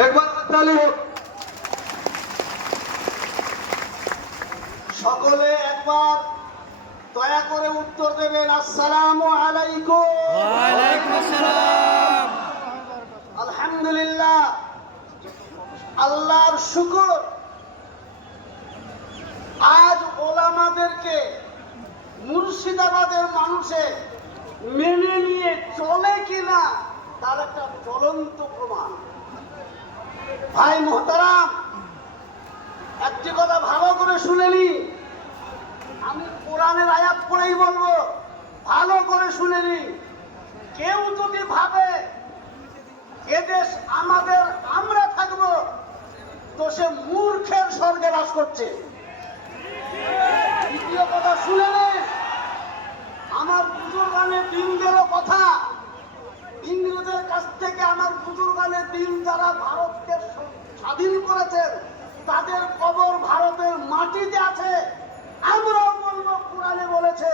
একবার তালি হোক। সকলে একবার দয়া করে উত্তর দেবেন, আসসালামু আলাইকুম। ওয়ালাইকুম আসসালাম। আলহামদুলিল্লাহ, আল্লাহর শুকর, আজ ওলামাদেরকে মুর্শিদাবাদের মানুষে মেনে নিয়ে চলে কিনা তার একটা জ্বলন্ত প্রমাণ। ভাই মোহতারাম, একটি কথা ভালো করে শুনে নি, আমি কোরআনের আয়াত পড়েই বলবো, ভালো করে শুনে নি। কেউ যদি ভাবে এদেশ আমাদের, আমরা থাকবো, তো সে মূর্খের স্বর্গে বাস করছে। দ্বিতীয় কথা শুনে নে, আমার বুজুর্গানে দিনদেরও কথা, ইংরেজদের কাছ থেকে আমার বুজুর্গানে দিন যারা ভারতকে স্বাধীন করেছেন তাদের কবর ভারতের মাটিতে আছে। আমরাও বলবো, কোরআনে বলেছে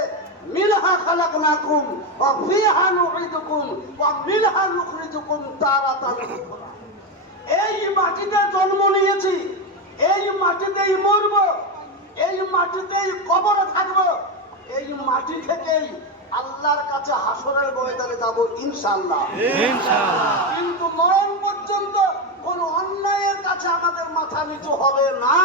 মিনহা খালাকনাকুম ওয়া ফিহা নুঈদুকুম ওয়া মিনহা নুখরিজুকুম তারাতান উখরা। এই মাটিতে জন্ম নিয়েছি, এই মাটিতেই মরব, এই মাটিতেই কবরে থাকবো, এই মাটি থেকেই আল্লাহর কাছে হাসরের ময়দানে যাব ইনশাআল্লাহ। কিন্তু মরণ পর্যন্ত কোন অন্যায়ের কাছে আমাদের মাথা নিচু হবে না।